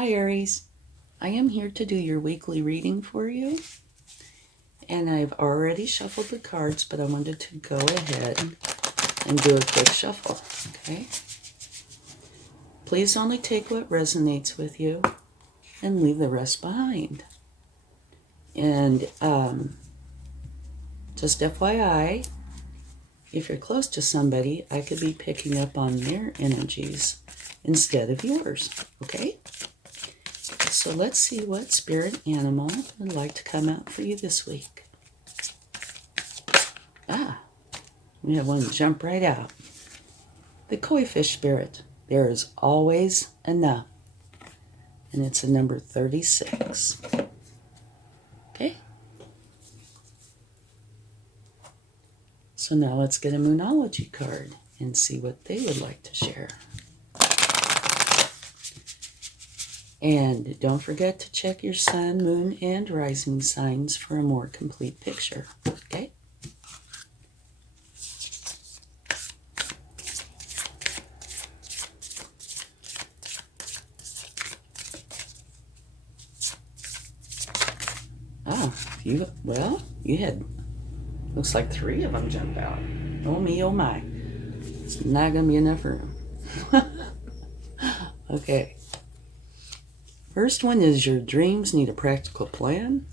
Hi Aries, I am here to do your weekly reading for you, and I've already shuffled the cards, but I wanted to go ahead and do a quick shuffle, okay? Please only take what resonates with you and leave the rest behind. And just FYI, if you're close to somebody, I could be picking up on their energies instead of yours, okay? So let's see what spirit animal would like to come out for you this week. We have one jump right out. The koi fish spirit. There is always enough. And it's a number 36. Okay? So now let's get a Moonology card and see what they would like to share. And don't forget to check your sun, moon, and rising signs for a more complete picture. Okay? You had, looks like 3 of them jump out. Oh me, oh my. It's not going to be enough room. Okay. First one is your dreams need a practical plan.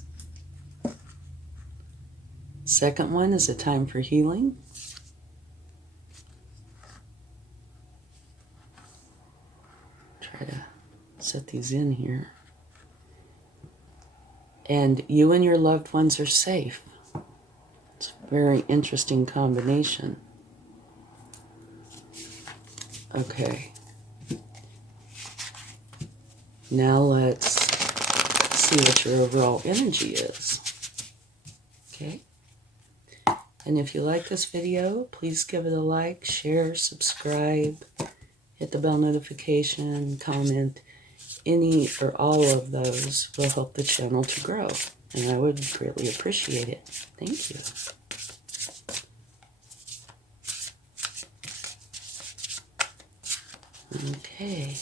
Second one is a time for healing. Try to set these in here. And you and your loved ones are safe. It's a very interesting combination. Okay. Now let's see what your overall energy is. Okay? And if you like this video, please give it a like, share, subscribe, hit the bell notification, comment. Any or all of those will help the channel to grow, and I would greatly appreciate it. Thank you. Okay.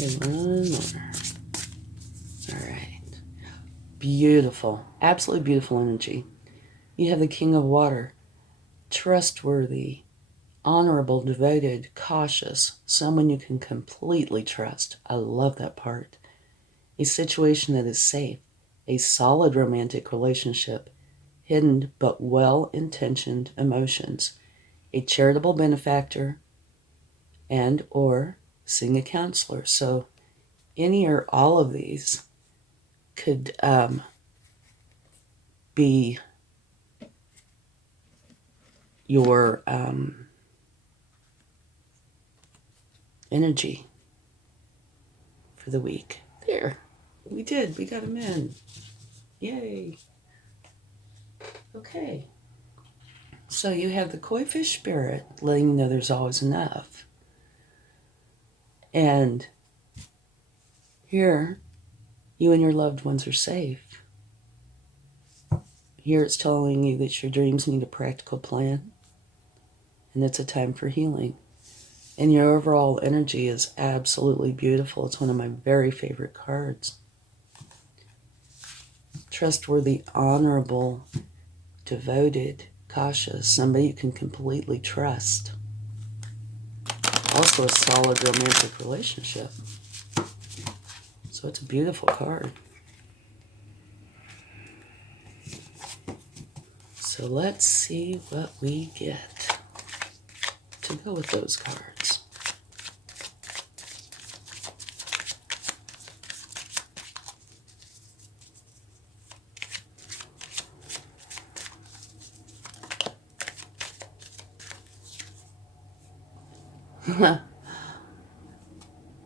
Okay, one more. All right. Beautiful, absolutely beautiful energy. You have the King of Water, trustworthy, honorable, devoted, cautious, someone you can completely trust. I love that part. A situation that is safe, a solid romantic relationship, hidden but well-intentioned emotions, a charitable benefactor, and or seeing a counselor. So any or all of these could be your energy for the week. There, we did. We got them in. Yay. Okay. So you have the koi fish spirit letting you know there's always enough. And here, you and your loved ones are safe. Here it's telling you that your dreams need a practical plan, and it's a time for healing. And your overall energy is absolutely beautiful. It's one of my very favorite cards. Trustworthy, honorable, devoted, cautious, somebody you can completely trust. Also a solid romantic relationship. So it's a beautiful card. So let's see what we get to go with those cards.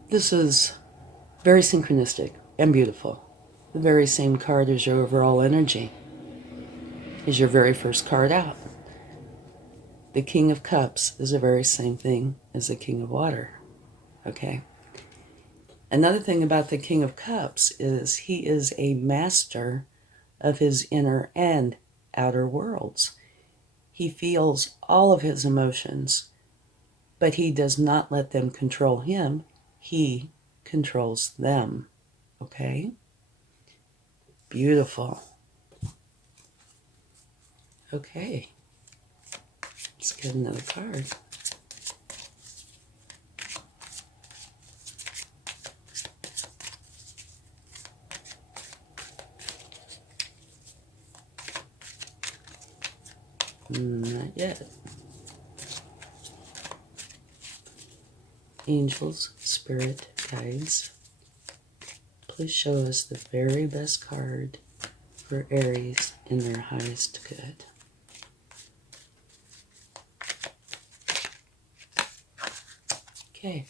This is very synchronistic and beautiful. The very same card as your overall energy is your very first card out. The King of Cups is the very same thing as the King of Water. Okay? Another thing about the King of Cups is he is a master of his inner and outer worlds. He feels all of his emotions, but he does not let them control him. He controls them. Okay? Beautiful. Okay. Let's get another card. Not yet. Angels, spirit, guides, please show us the very best card for Aries in their highest good. Okay.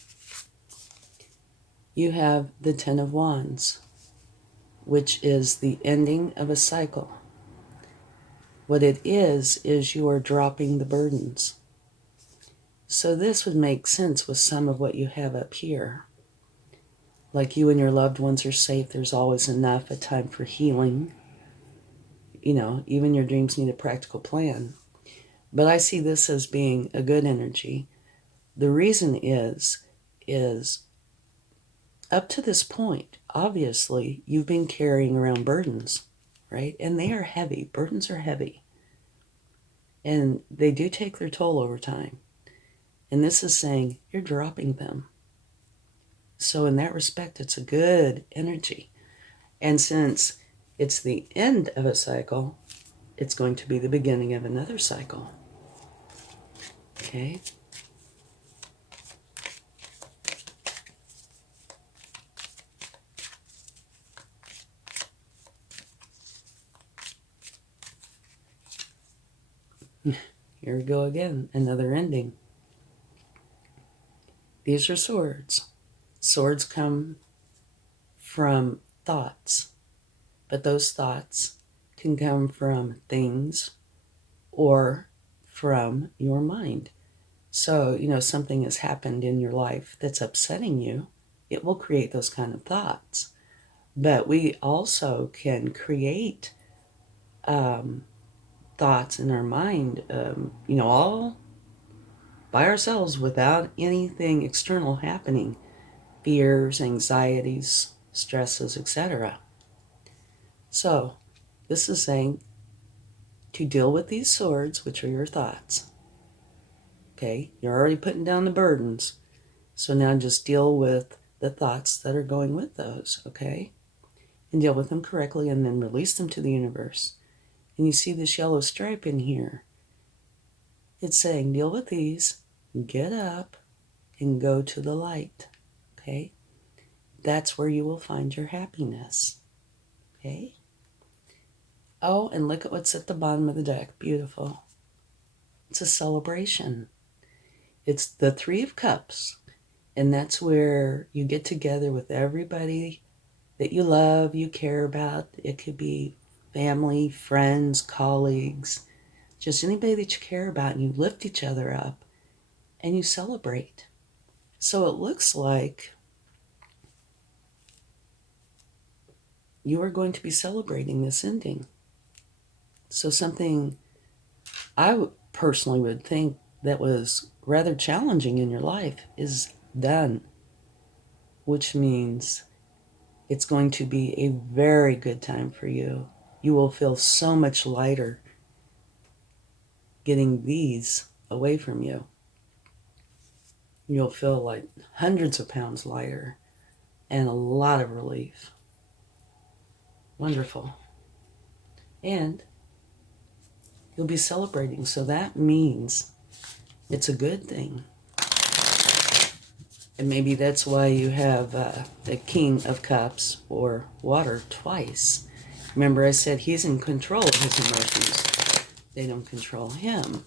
You have the Ten of Wands, which is the ending of a cycle. What it is you are dropping the burdens. So this would make sense with some of what you have up here. Like you and your loved ones are safe, there's always enough, a time for healing. You know, even your dreams need a practical plan. But I see this as being a good energy. The reason is up to this point, obviously, you've been carrying around burdens, right? And they are heavy. Burdens are heavy. And they do take their toll over time. And this is saying you're dropping them. So in that respect, it's a good energy. And since it's the end of a cycle, it's going to be the beginning of another cycle. Okay? Here we go again, another ending. These are swords. Swords come from thoughts, but those thoughts can come from things or from your mind. So, you know, something has happened in your life that's upsetting you, it will create those kind of thoughts. But we also can create thoughts in our mind, you know, all by ourselves without anything external happening. Fears, anxieties, stresses, etc. So, this is saying to deal with these swords, which are your thoughts. Okay, you're already putting down the burdens. So now just deal with the thoughts that are going with those, okay? And deal with them correctly and then release them to the universe. And you see this yellow stripe in here. It's saying deal with these, get up, and go to the light, okay? That's where you will find your happiness, okay? Oh, and look at what's at the bottom of the deck. Beautiful. It's a celebration. It's the Three of Cups, and that's where you get together with everybody that you love, you care about. It could be family, friends, colleagues, just anybody that you care about, and you lift each other up and you celebrate. So it looks like you are going to be celebrating this ending. So something I personally would think that was rather challenging in your life is done, which means it's going to be a very good time for you. You will feel so much lighter getting these away from you. You'll feel like hundreds of pounds lighter and a lot of relief. Wonderful. And you'll be celebrating, so that means it's a good thing. And maybe that's why you have the King of Cups or water twice. Remember I said he's in control of his emotions. They don't control him.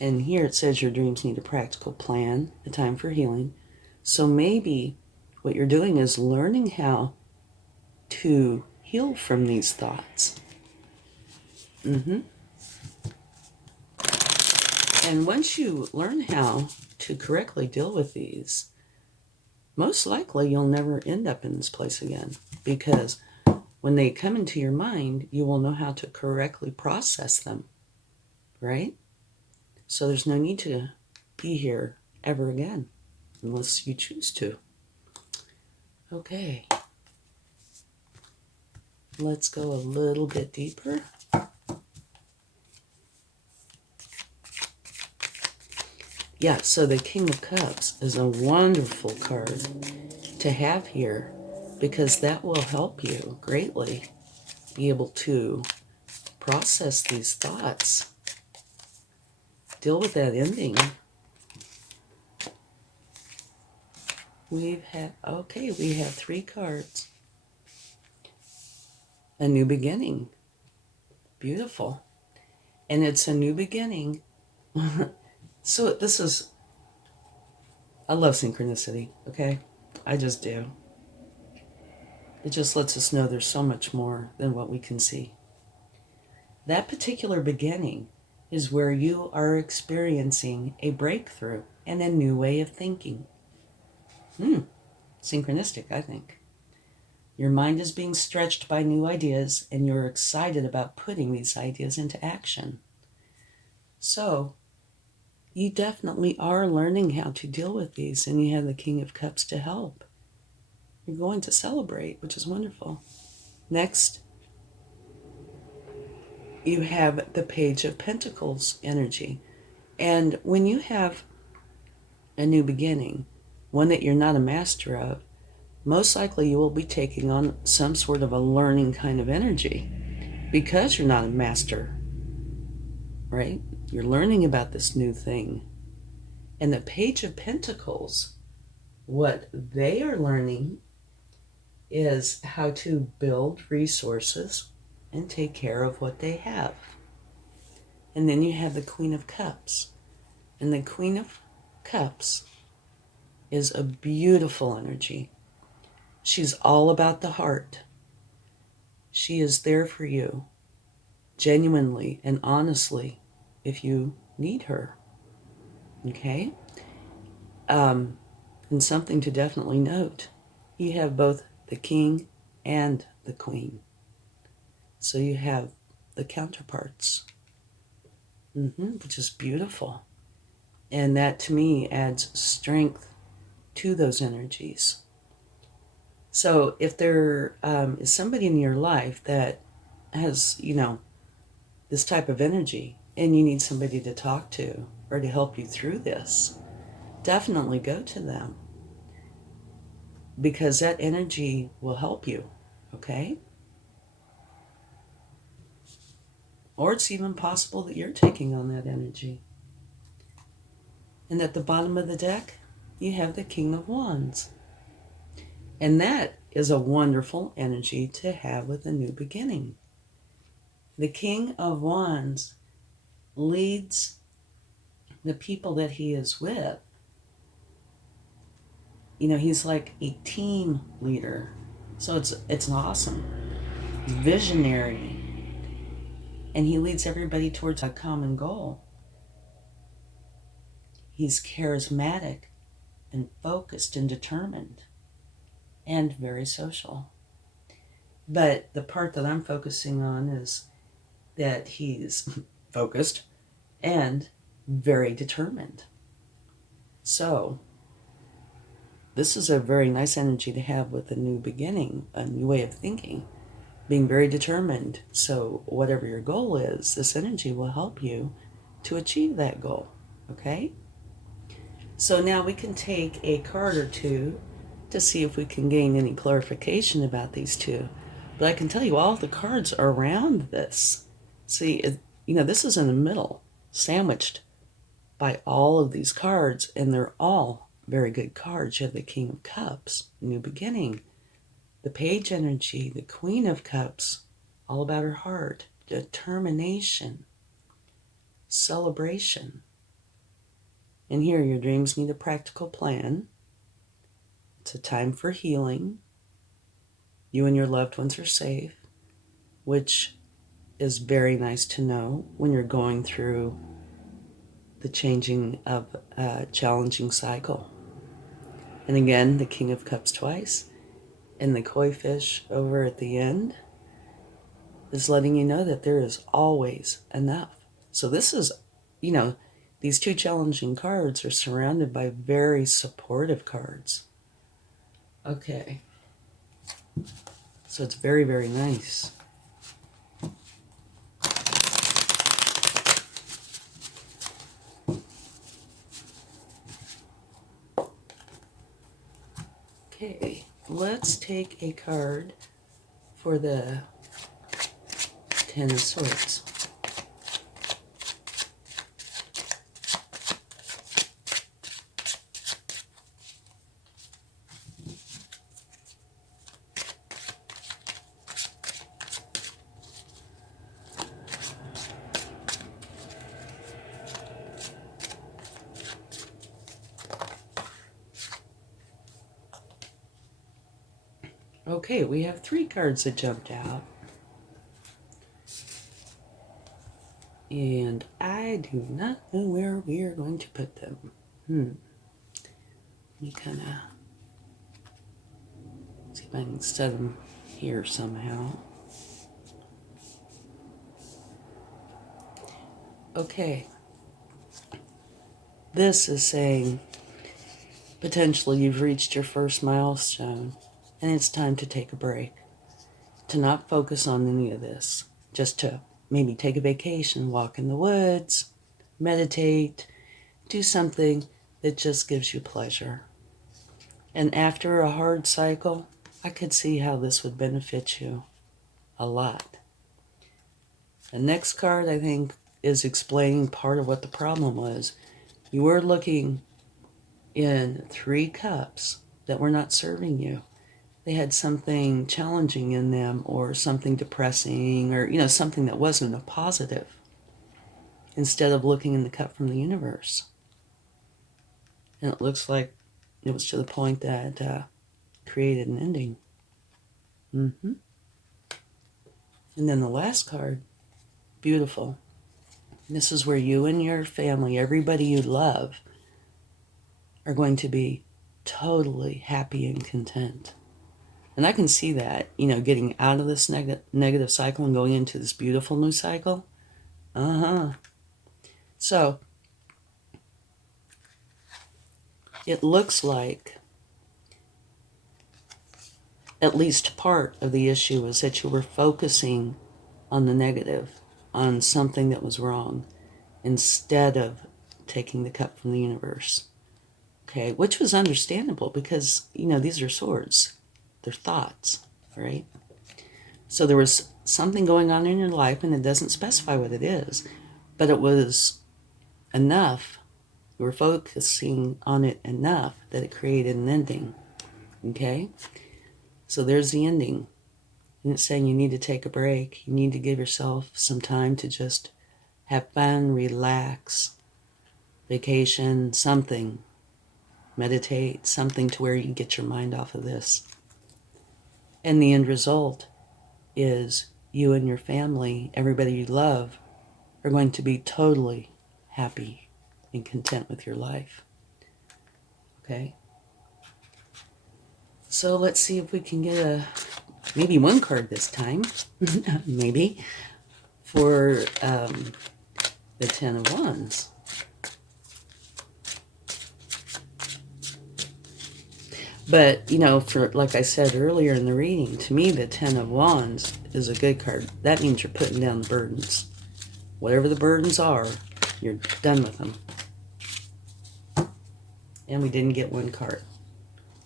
And here it says your dreams need a practical plan, a time for healing. So maybe what you're doing is learning how to heal from these thoughts. And once you learn how to correctly deal with these, most likely you'll never end up in this place again. Because when they come into your mind, you will know how to correctly process them, right? So there's no need to be here ever again, unless you choose to. Okay. Let's go a little bit deeper. Yeah, so the King of Cups is a wonderful card to have here because that will help you greatly be able to process these thoughts, deal with that ending. We have 3 cards. A new beginning. Beautiful. And it's a new beginning. So I love synchronicity, okay? I just do. It just lets us know there's so much more than what we can see. That particular beginning is where you are experiencing a breakthrough and a new way of thinking. Synchronistic, I think. Your mind is being stretched by new ideas, and you're excited about putting these ideas into action. So, you definitely are learning how to deal with these, and you have the King of Cups to help. You're going to celebrate, which is wonderful. Next, you have the Page of Pentacles energy. And when you have a new beginning, one that you're not a master of, most likely you will be taking on some sort of a learning kind of energy because you're not a master, right? You're learning about this new thing. And the Page of Pentacles, what they are learning is how to build resources and take care of what they have. And then you have the Queen of Cups. And the Queen of Cups is a beautiful energy. She's all about the heart. She is there for you, genuinely and honestly, if you need her. Okay? And something to definitely note. You have both the King and the Queen. So you have the counterparts, which is beautiful. And that, to me, adds strength to those energies. So if there is somebody in your life that has, this type of energy, and you need somebody to talk to or to help you through this, definitely go to them, because that energy will help you, okay? Or it's even possible that you're taking on that energy. And at the bottom of the deck, you have the King of Wands. And that is a wonderful energy to have with a new beginning. The King of Wands leads the people that he is with. He's like a team leader. So it's awesome. Visionary. And he leads everybody towards a common goal. He's charismatic and focused and determined and very social. But the part that I'm focusing on is that he's focused and very determined. So this is a very nice energy to have with a new beginning, a new way of thinking, being very determined. So whatever your goal is, this energy will help you to achieve that goal, okay? So now we can take a card or two to see if we can gain any clarification about these two. But I can tell you all the cards are around this. See, this is in the middle, sandwiched by all of these cards, and they're all very good cards. You have the King of Cups, new beginning, the Page energy, the Queen of Cups, all about her heart, determination, celebration. And here, your dreams need a practical plan. It's a time for healing. You and your loved ones are safe, which is very nice to know when you're going through the changing of a challenging cycle. And again, the King of Cups twice, and the koi fish over at the end. is letting you know that there is always enough. So this is, you know, these two challenging cards are surrounded by very supportive cards. Okay. So it's very, very nice. Okay, let's take a card for the Ten of Swords. Okay, we have 3 cards that jumped out. And I do not know where we are going to put them. Let me kind of see if I can set them here somehow. Okay. This is saying potentially you've reached your first milestone and it's time to take a break. To not focus on any of this. Just to maybe take a vacation, walk in the woods, meditate, do something that just gives you pleasure. And after a hard cycle, I could see how this would benefit you a lot. The next card, I think, is explaining part of what the problem was. You were looking in 3 cups that were not serving you. They had something challenging in them or something depressing or, you know, something that wasn't a positive instead of looking in the cup from the universe. And it looks like it was to the point that created an ending. And then the last card, beautiful. This is where you and your family, everybody you love, are going to be totally happy and content. And I can see that, you know, getting out of this negative cycle and going into this beautiful new cycle. So, it looks like at least part of the issue was that you were focusing on the negative, on something that was wrong, instead of taking the cup from the universe. Okay, which was understandable because, you know, these are swords. They're thoughts, right? So there was something going on in your life, and it doesn't specify what it is, but it was enough. You were focusing on it enough that it created an ending, okay? So there's the ending. And it's saying you need to take a break. You need to give yourself some time to just have fun, relax, vacation, something, meditate, something to where you can get your mind off of this. And the end result is you and your family, everybody you love, are going to be totally happy and content with your life. Okay? So let's see if we can get maybe 1 card this time, maybe, for the Ten of Wands. But, you know, for like I said earlier in the reading, to me, the Ten of Wands is a good card. That means you're putting down the burdens. Whatever the burdens are, you're done with them. And we didn't get 1 card.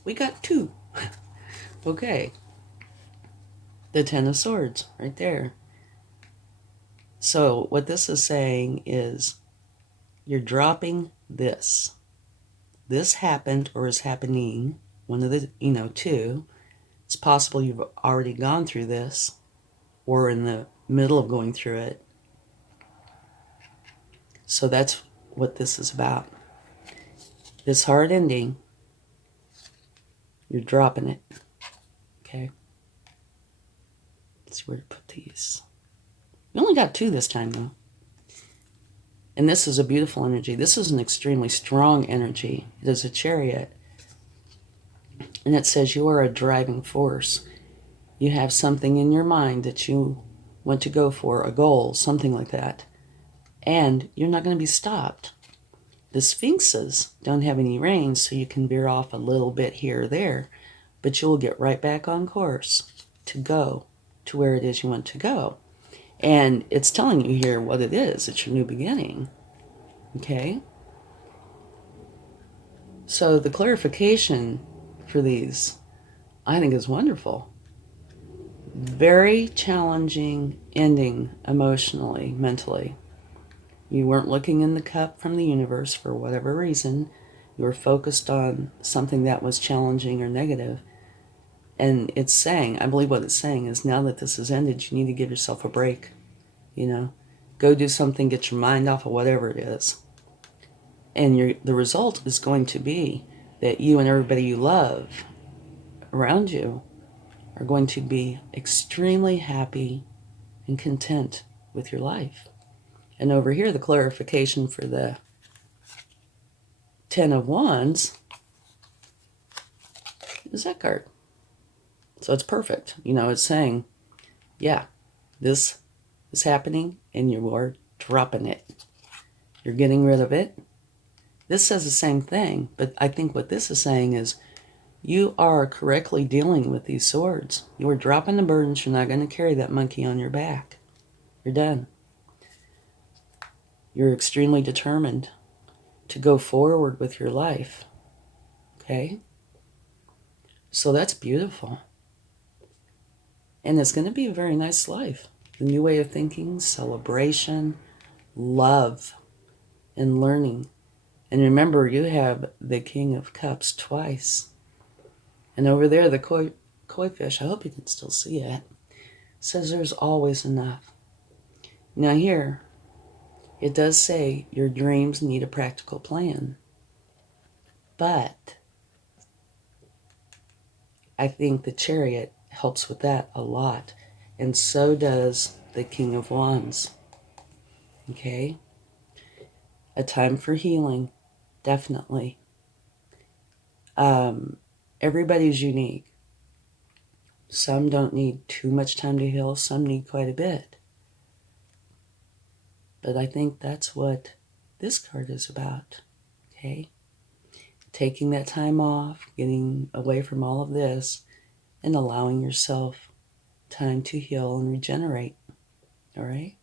We got 2. Okay. The Ten of Swords, right there. So what this is saying is you're dropping this. This happened or is happening. One of the, 2. It's possible you've already gone through this or in the middle of going through it. So that's what this is about. This hard ending, you're dropping it. Okay? Let's see where to put these. We only got 2 this time, though. And this is a beautiful energy. This is an extremely strong energy. It is a Chariot. And it says you are a driving force. You have something in your mind that you want to go for a goal, something like that. And you're not going to be stopped. The Sphinxes don't have any reins, so you can veer off a little bit here or there, but you'll get right back on course to go to where it is you want to go. And it's telling you here what it is. It's your new beginning. Okay? So the clarification for these, I think, is wonderful. Very challenging ending emotionally, mentally. You weren't looking in the cup from the universe for whatever reason. You were focused on something that was challenging or negative. And it's saying, I believe what it's saying is, now that this has ended, you need to give yourself a break. You know, go do something, get your mind off of whatever it is. And the result is going to be that you and everybody you love around you are going to be extremely happy and content with your life. And over here, the clarification for the 10 of Wands is that card. So it's perfect. You know, it's saying, yeah, this is happening and you are dropping it. You're getting rid of it. This says the same thing, but I think what this is saying is you are correctly dealing with these swords. You are dropping the burdens. You're not going to carry that monkey on your back. You're done. You're extremely determined to go forward with your life. Okay? So that's beautiful. And it's going to be a very nice life. The new way of thinking, celebration, love, and learning. And remember, you have the King of Cups twice. And over there, the koi fish, I hope you can still see it, says there's always enough. Now here, it does say your dreams need a practical plan. But I think the Chariot helps with that a lot. And so does the King of Wands. Okay? A time for healing, definitely. Everybody's unique. Some don't need too much time to heal. Some need quite a bit. But I think that's what this card is about. Okay? Taking that time off, getting away from all of this, and allowing yourself time to heal and regenerate. All right?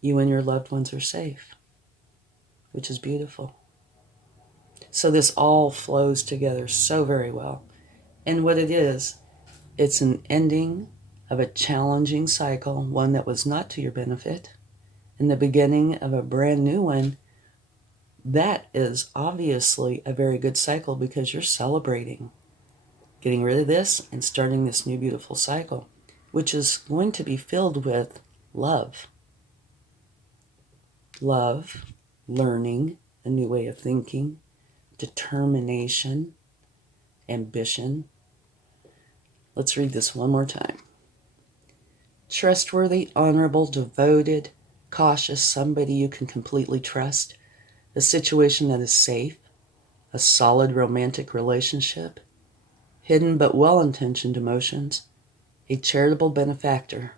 You and your loved ones are safe, which is beautiful. So this all flows together so very well. And what it is, it's an ending of a challenging cycle, one that was not to your benefit, and the beginning of a brand new one. That is obviously a very good cycle because you're celebrating getting rid of this and starting this new beautiful cycle, which is going to be filled with love. Love, learning, a new way of thinking, determination, ambition. Let's read this one more time. Trustworthy, honorable, devoted, cautious, somebody you can completely trust, a situation that is safe, a solid romantic relationship, hidden but well-intentioned emotions, a charitable benefactor,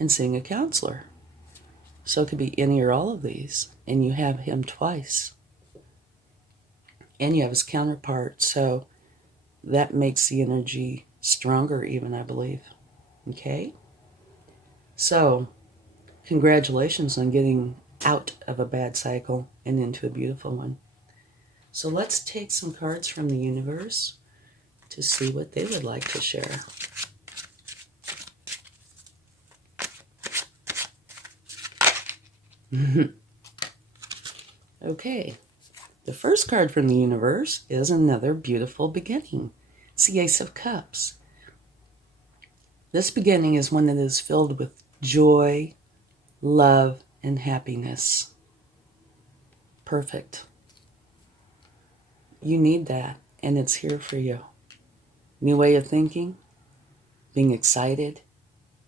and seeing a counselor. So it could be any or all of these, and you have him twice. And you have his counterpart, so that makes the energy stronger even, I believe. Okay? So, congratulations on getting out of a bad cycle and into a beautiful one. So let's take some cards from the universe to see what they would like to share. Okay, the first card from the universe is another beautiful beginning. It's the Ace of Cups. This beginning is one that is filled with joy, love, and happiness. Perfect. You need that, and it's here for you. New way of thinking, being excited,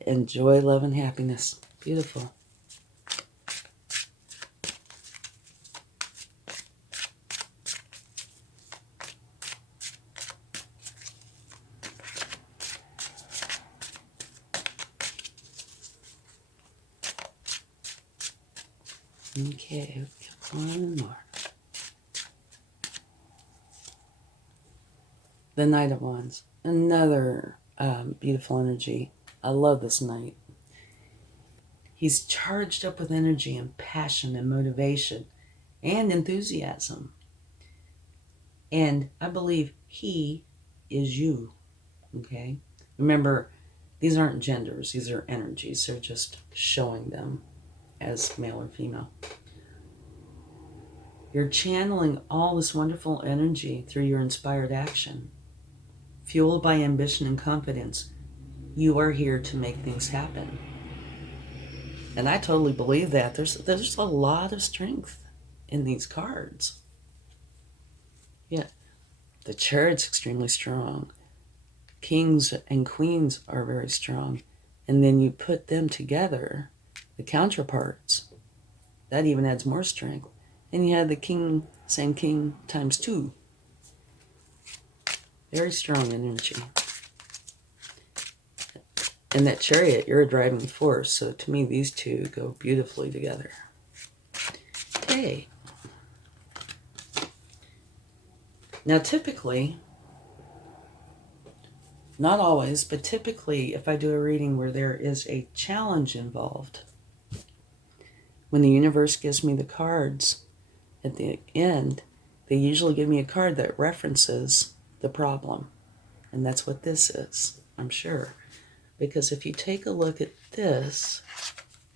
and joy, love, and happiness. Beautiful. Okay, one more. The Knight of Wands. Another beautiful energy. I love this knight. He's charged up with energy and passion and motivation and enthusiasm. And I believe he is you. Okay? Remember, these aren't genders. These are energies. They're just showing them as male or female. You're channeling all this wonderful energy through your inspired action. Fueled by ambition and confidence, you are here to make things happen. And I totally believe that. There's a lot of strength in these cards. Yeah, the Chariot's extremely strong. Kings and queens are very strong. And then you put them together, the counterparts, that even adds more strength. And you have the king, same king times 2. Very strong energy. And that Chariot, you're a driving force. So to me, these two go beautifully together. Okay. Now, typically, not always, but typically, if I do a reading where there is a challenge involved, when the universe gives me the cards at the end, they usually give me a card that references the problem. And that's what this is, I'm sure. Because if you take a look at this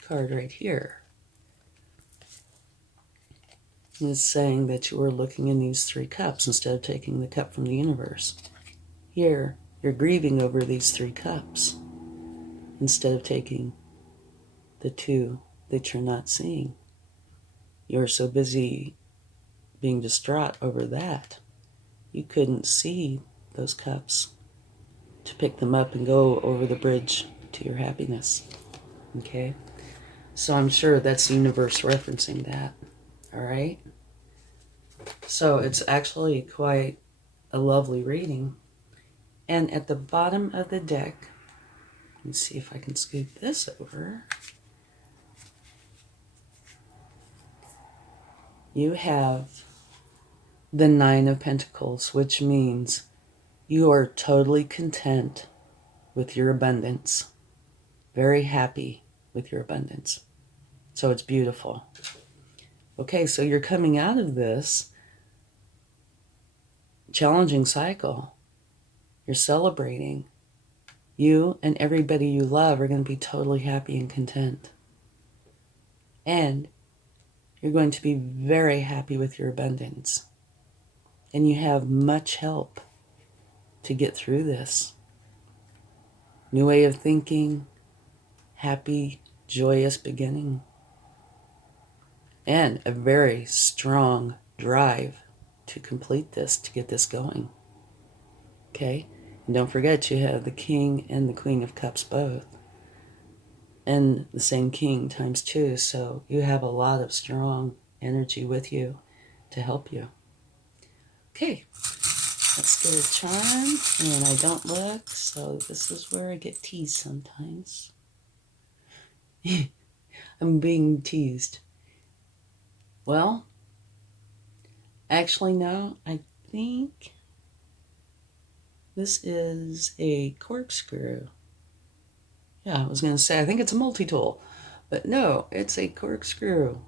card right here, it's saying that you are looking in these 3 cups instead of taking the cup from the universe. Here, you're grieving over these 3 cups instead of taking the 2 that you're not seeing. You're so busy being distraught over that, you couldn't see those cups to pick them up and go over the bridge to your happiness. Okay? So I'm sure that's the universe referencing that. All right? So it's actually quite a lovely reading. And at the bottom of the deck, let me see if I can scoot this over. You have the 9 of Pentacles, which means you are totally content with your abundance. Very happy with your abundance. So it's beautiful. Okay, so you're coming out of this challenging cycle. You're celebrating. You and everybody you love are going to be totally happy and content. And you're going to be very happy with your abundance. And you have much help to get through this. New way of thinking, happy, joyous beginning. And a very strong drive to complete this, to get this going. Okay? And don't forget, you have the King and the Queen of Cups both. And the same King times 2. So you have a lot of strong energy with you to help you. Okay. Let's get a charm. And I don't look, so this is where I get teased sometimes. I'm being teased. Well, actually, no, I think this is a corkscrew. Yeah, I was going to say, I think it's a multi-tool. But no, it's a corkscrew.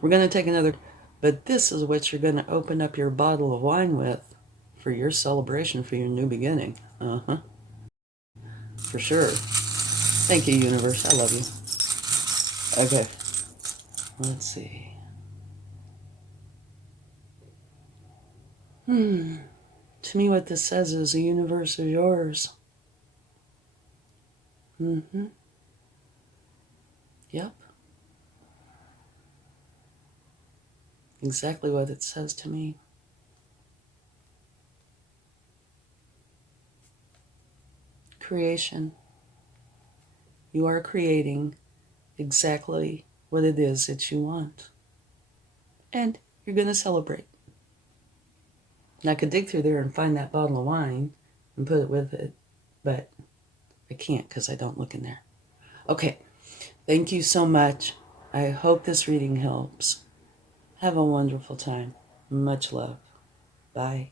We're going to take another, but this is what you're going to open up your bottle of wine with for your celebration, for your new beginning. Uh-huh. For sure. Thank you, universe. I love you. Okay. Let's see. To me, what this says is the universe is yours. Mm-hmm. Yep. Exactly what it says to me. Creation. You are creating exactly what it is that you want. And you're going to celebrate. And I could dig through there and find that bottle of wine and put it with it, but I can't because I don't look in there. Okay, thank you so much. I hope this reading helps. Have a wonderful time. Much love. Bye.